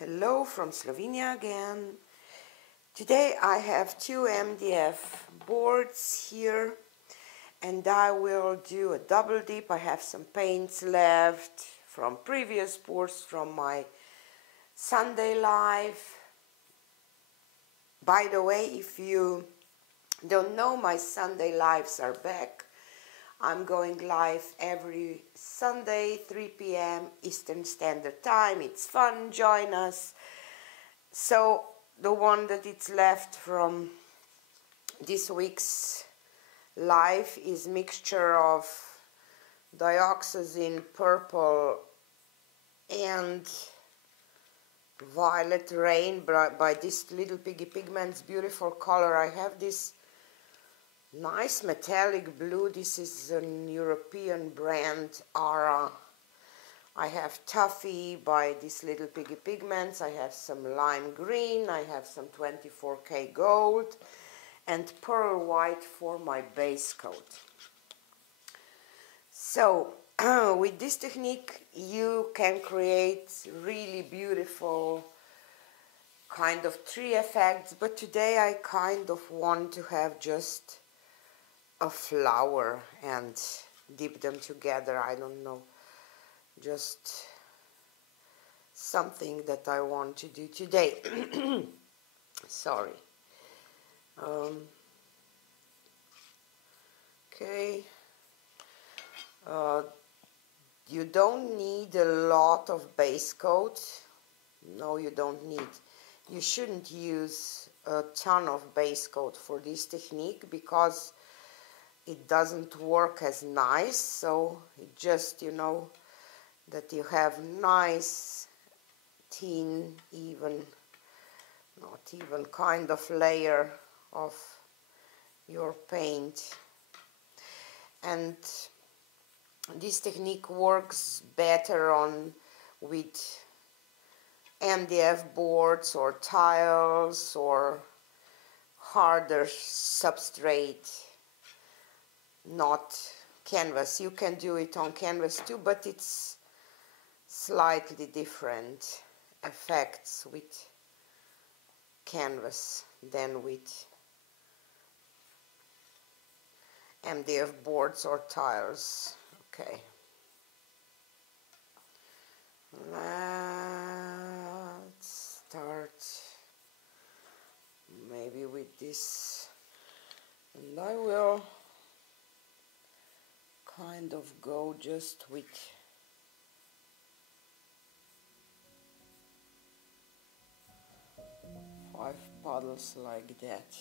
Hello from Slovenia again. Today I have two MDF boards here and I will do a double dip. I have some paints left from previous pours from my Sunday live. By the way, if you don't know, my Sunday lives are back. I'm going live every Sunday, 3 p.m. Eastern Standard Time. It's fun, join us. So the one that it's left from this week's live is mixture of dioxazine, purple and violet rain by this Little Piggy Pigments, beautiful color. I have this nice metallic blue. This is an European brand, Ara. I have Toffee by this Little Piggy Pigments. I have some lime green. I have some 24K gold and pearl white for my base coat. So with this technique you can create really beautiful kind of tree effects, but today I kind of want to have just a flower and dip them together. I don't know, just something that I want to do today. Sorry. Okay. You don't need a lot of base coat. No, you don't need. You shouldn't use a ton of base coat for this technique because it doesn't work as nice. So it just, you know, that you have nice thin, even, not even, kind of layer of your paint. And this technique works better on with MDF boards or tiles or harder substrate, not canvas. You can do it on canvas too, but it's slightly different effects with canvas than with MDF boards or tiles. Okay. Let's start maybe with this, and I will kind of go just with five puddles like that.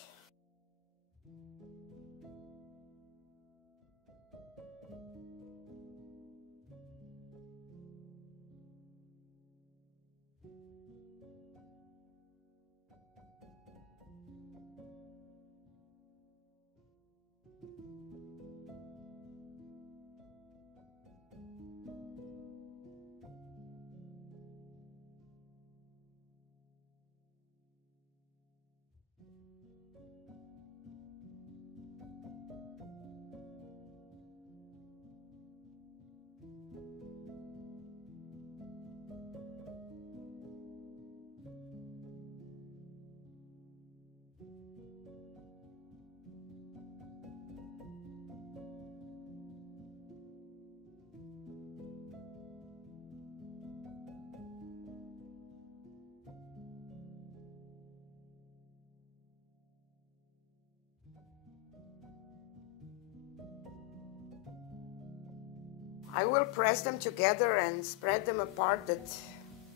I will press them together and spread them apart that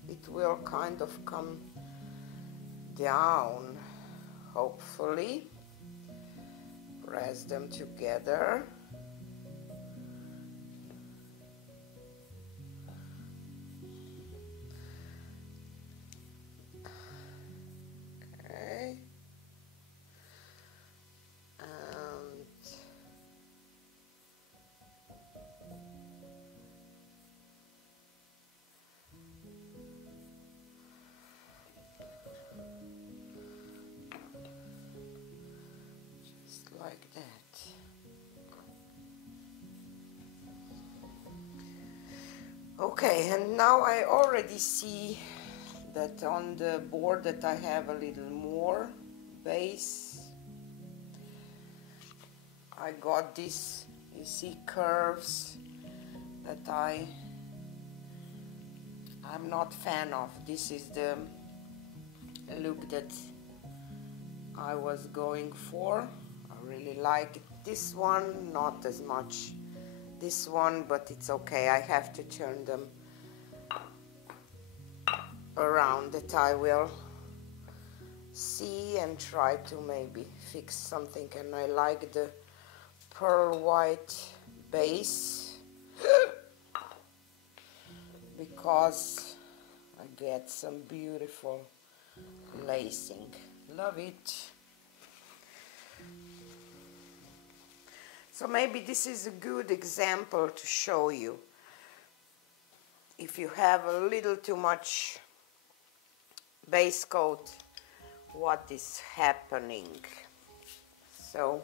it will kind of come down, hopefully. Press them together. Okay. And like that. Okay, and now I already see that on the board that I have a little more base. I got this, you see, curves that I'm not fan of. This is the look that I was going for. I really like this one, not as much this one, but it's okay. I have to turn them around that I will see and try to maybe fix something. And I like the pearl white base because I get some beautiful lacing. Love it. So maybe this is a good example to show you if you have a little too much base coat, what is happening. So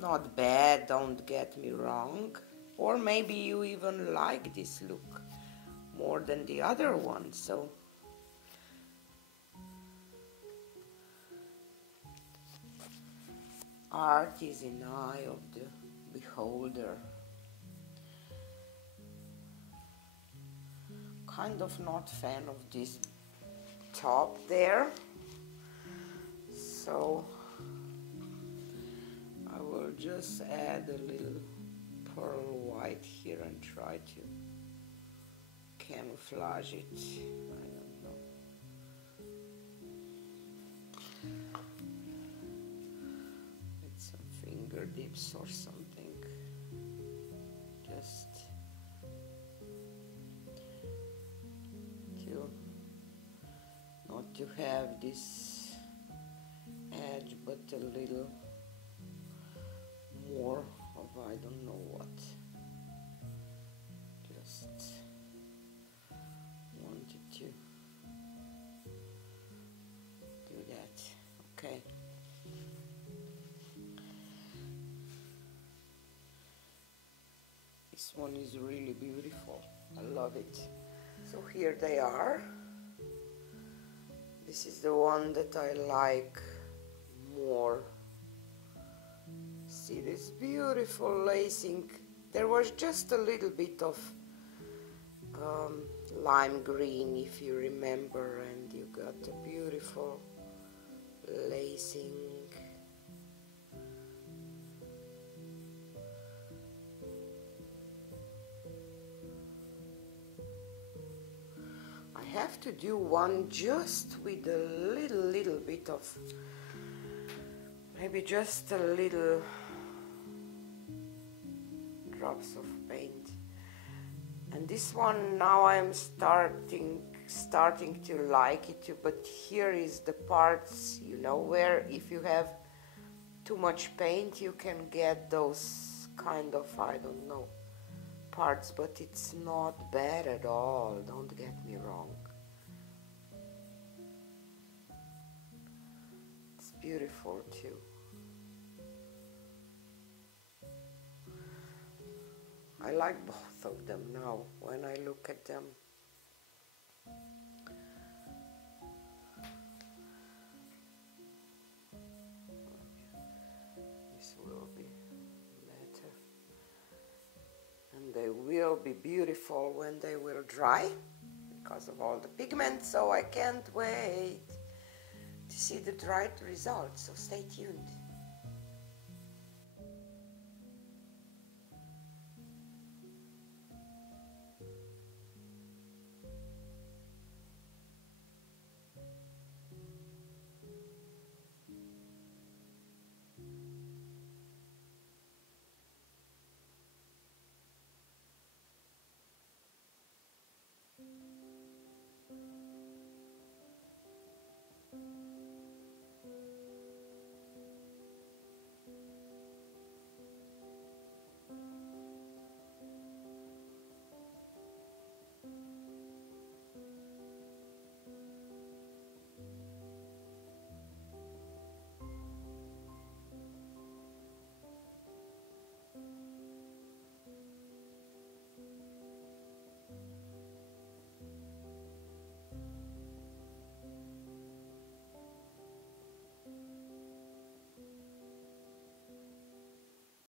not bad, don't get me wrong. Or maybe you even like this look more than the other one. So art is in the eye of the beholder. Kind of not fan of this top there, so I will just add a little pearl white here and try to camouflage it. I don't know. With some finger dips or something. Just to not to have this edge, but a little more of I don't know what. Just wanted to do that. Okay. This one is really beautiful. I love it. So here they are. This is the one that I like more. See this beautiful lacing. There was just a little bit of lime green, if you remember, and you got a beautiful lacing. I have to do one just with a little bit of, maybe just a little drops of paint. And this one now I'm starting to like it too, but here is the parts, you know, where if you have too much paint you can get those kind of, I don't know, parts, but it's not bad at all, don't get me wrong. It's beautiful too. I like both of them now when I look at them. This will be better. And they will be beautiful when they will dry because of all the pigment, so I can't wait to see the dried results, so stay tuned.